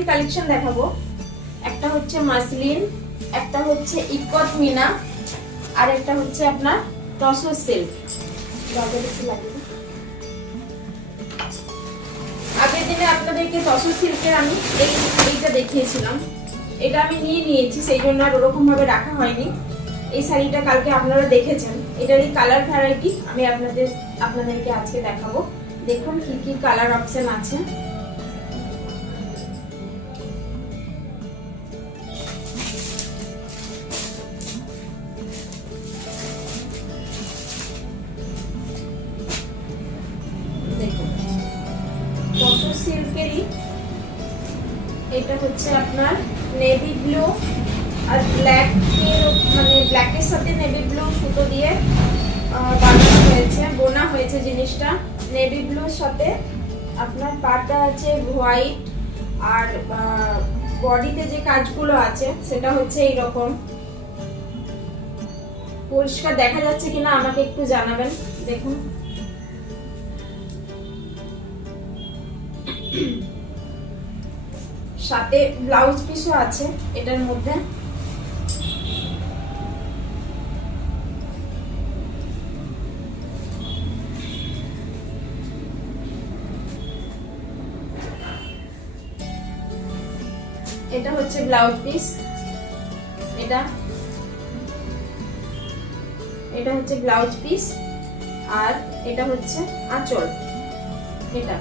শাড়ির কালেকশন দেখাবো। একটা হচ্ছে মাসলিন, একটা হচ্ছে ইকত মিনা, আর একটা হচ্ছে আপনার তসর সিল্ক। আগের দিনে আপনাদেরকে তসর সিল্কের আমি এইটা দেখিয়েছিলাম, এটা আমি নিয়েছি, সেই জন্য আর ওরকম ভাবে রাখা হয়নি। এই শাড়িটা কালকে আপনারা দেখেছেন, এটারই কালার ভ্যারাইটি আমি আপনাদেরকে আজকে দেখাবো। দেখুন কি কি কালার অপশন আছে। দেখুন তসর সিল্কেরই এটা হচ্ছে আপনার নেভি ব্লু আর ব্ল্যাক, মানে ব্ল্যাকের সাথে নেভি ব্লু সুতো দিয়ে বোনা হয়েছে জিনিসটা। নেভি ব্লুর সাথে আপনার পাড়টা আছে হোয়াইট, আর বডিতে যে কাজগুলো আছে সেটা হচ্ছে এইরকম। পরিষ্কার দেখা যাচ্ছে কিনা আমাকে একটু জানাবেন। দেখুন সাথে ব্লাউজ পিসও আছে এটার মধ্যে। এটা হচ্ছে ব্লাউজ পিস, এটা হচ্ছে ব্লাউজ পিস, আর এটা হচ্ছে আঁচল। এটা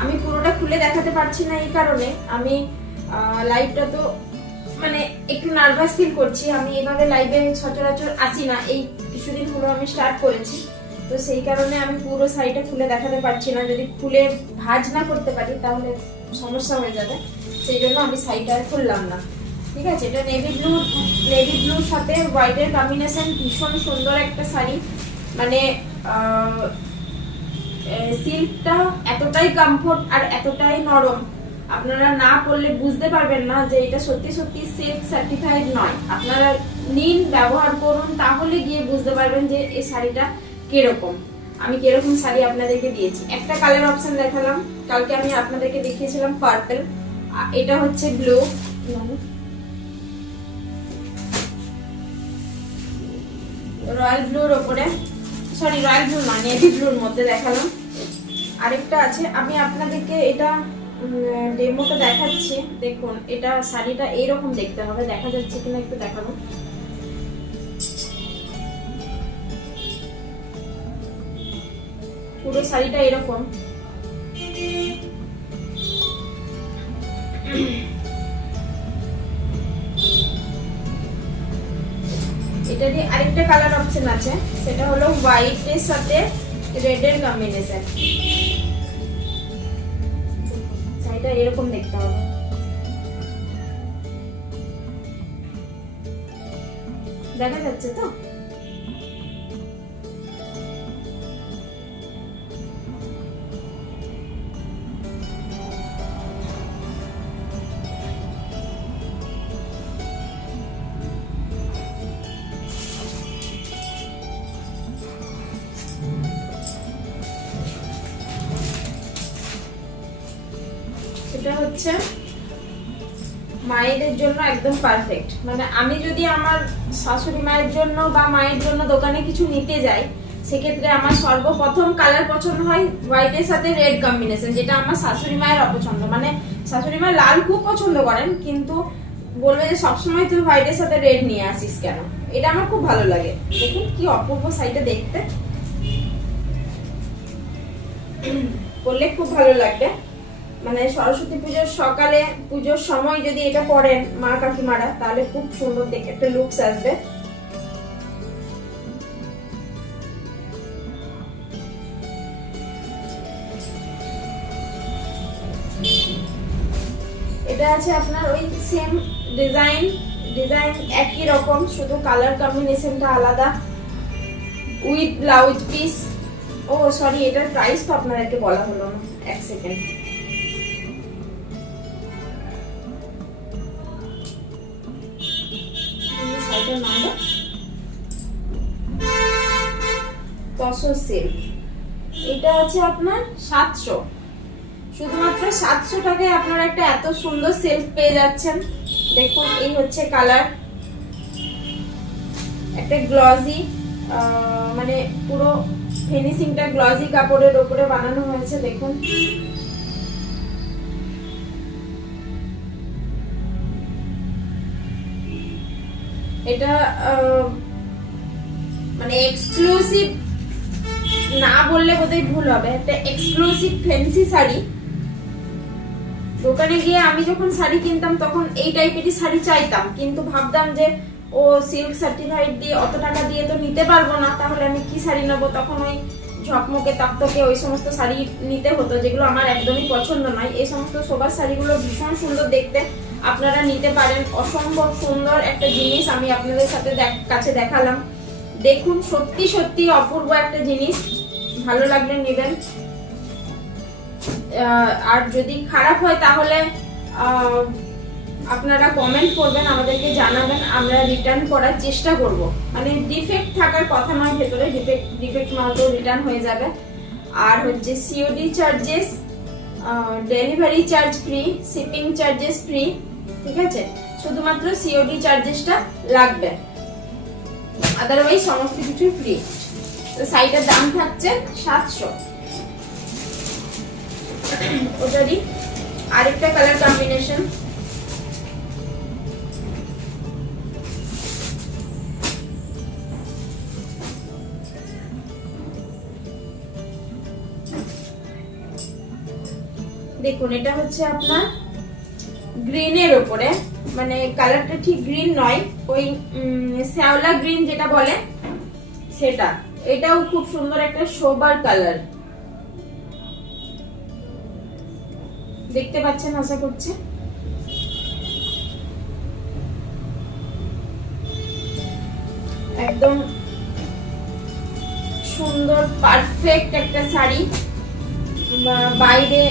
আমি পুরোটা খুলে দেখাতে পারছি না, এই কারণে আমি লাইভটা তো মানে একটু নার্ভাস ফিল করছি। আমি এভাবে লাইভে সচরাচর আসি না, এই কিছুদিন হলো আমি স্টার্ট করেছি, তো সেই কারণে আমি পুরো শাড়িটা খুলে দেখাতে পারছি না। যদি খুলে ভাঁজ না করতে পারি তাহলে সমস্যা হয়ে যাবে, সেই জন্য আমি শাড়িটা খুললাম না। ঠিক আছে, এটা নেভি ব্লুর সাথে হোয়াইটের কম্বিনেশন, ভীষণ সুন্দর একটা শাড়ি। মানে সিল্কটা এতটাই কমফোর্ট আর এতটাই নরম, আপনারা না পরলে বুঝতে পারবেন না যে এটা সত্যি সত্যি সিল্ক সার্টিফাইড নয়। আপনারা নিন, ব্যবহার করুন, তাহলে গিয়ে বুঝতে পারবেন যে এই শাড়িটা কিরকম। আমি কিরকম শাড়ি আপনাদেরকে দিয়েছি। একটা কালার অপশন দেখালাম, কালকে আমি আপনাদেরকে দেখিয়েছিলাম পার্পল, এটা হচ্ছে ব্লু, রয়্যাল ব্লুর ওপরে, সরি রয়্যাল ব্লু না, নেভি ব্লুর মধ্যে দেখালাম। আরেকটা আছে, আমি আপনাদেরকে এটা ডেমোটা দেখাচ্ছি। দেখুন এটা শাড়িটা এইরকম দেখতে হবে, দেখা যাচ্ছে কিনা একটু দেখাবো। পুরো শাড়িটা এরকম। এটা দিয়ে আরেকটা কালার অপশন আছে, সেটা হলো হোয়াইটের সাথে রেডের কম্বিনেশন। শাড়িটা এরকম দেখতে হবে। দেখা যাচ্ছে তো? এটা হচ্ছে মায়েদের জন্য একদম পারফেক্ট। মানে আমি যদি আমার শাশুড়ি মায়ের জন্য বা মায়ের জন্য দোকানে কিছু নিতে যাই, সেক্ষেত্রে আমার সর্বপ্রথম কালার পছন্দ হয় হোয়াইটের সাথে রেড কম্বিনেশন, যেটা আমার শাশুড়ি মায়ের অপছন্দ। মানে শাশুড়ি মা লাল খুব পছন্দ করেন, কিন্তু বলবে যে সবসময় তুই হোয়াইটের সাথে রেড নিয়ে আসিস কেন। এটা আমার খুব ভালো লাগে। দেখুন কি অপূর্ব শাড়িটা দেখতে, পরলে খুব ভালো লাগবে। মানে সরস্বতী পুজোর সকালে, পুজোর সময় যদি এটা পরেন মা কাকিমারা, তাহলে খুব সুন্দর দেখে একটা লুকস আসবে। এটা আছে আপনার ওই সেম ডিজাইন একই রকম, শুধু কালার কম্বিনেশনটা আলাদা, with blouse piece. Oh sorry, এটার প্রাইস তো আপনাদেরকে বলা হলো না, এক সেকেন্ড। তসর সিল্ক, এটা আছে আপনার 700, শুধুমাত্র 700 টাকায় আপনারা একটা এত সুন্দর সিল্ক পেয়ে যাচ্ছেন। দেখুন এই হচ্ছে কালার, একটা গ্লজি, মানে পুরো ফিনিশিংটা গ্লজি কাপড়ের উপরে বানানো হয়েছে। দেখুন এটা মানে এক্সক্লুসিভ না বললে বোধহয় ভুল হবে, একটা এক্সক্লুসিভ ফ্যান্সি শাড়ি। দোকানে গিয়ে আমি যখন শাড়ি কিনতাম তখন এই টাইপেরই শাড়ি চাইতাম, কিন্তু ভাবতাম যে ও সিল্ক সার্টিফাইড দিয়ে অত টাকা দিয়ে তো নিতে পারবো না, তাহলে আমি কি শাড়ি নেবো। তখন ওই ঝকমকে তকতকে ওই সমস্ত শাড়ি নিতে হতো, যেগুলো আমার একদমই পছন্দ নয়। এই সমস্ত শোভার শাড়িগুলো ভীষণ সুন্দর দেখতে, আপনারা নিতে পারেন। অসম্ভব সুন্দর একটা জিনিস আমি আপনাদের সাথে কাছে দেখালাম। দেখুন সত্যি সত্যি অপূর্ব একটা জিনিস, ভালো লাগলে নেবেন। আর যদি খারাপ হয় তাহলে আপনারা কমেন্ট করবেন, আমাদেরকে জানাবেন, আমরা রিটার্ন করার চেষ্টা করব। মানে ডিফেক্ট থাকার কথা নয়, ভেতরে ডিফেক্ট মাল তো রিটার্ন হয়ে যাবে। আর হচ্ছে COD charges, delivery charge free, shipping charges free, ঠিক আছে? শুধুমাত্র সিওডি চার্জেসটা লাগবে, আদারওয়াইজ সমস্ত কিছু ফ্রি। তো শাড়িটার দাম থাকছে 700। ওটারই আরেকটা কালার কম্বিনেশন, দেখুন এটা হচ্ছে আপনার গ্রিনের উপরে, মানে কালারটা ঠিক গ্রিন নয়, ওই শ্যাওলা গ্রিন যেটা বলে সেটা। এটাও খুব সুন্দর একটা সোবার কালার, দেখতে পাচ্ছেন আশা করছি। একদম সুন্দর পারফেক্ট একটা শাড়ি, বাইরে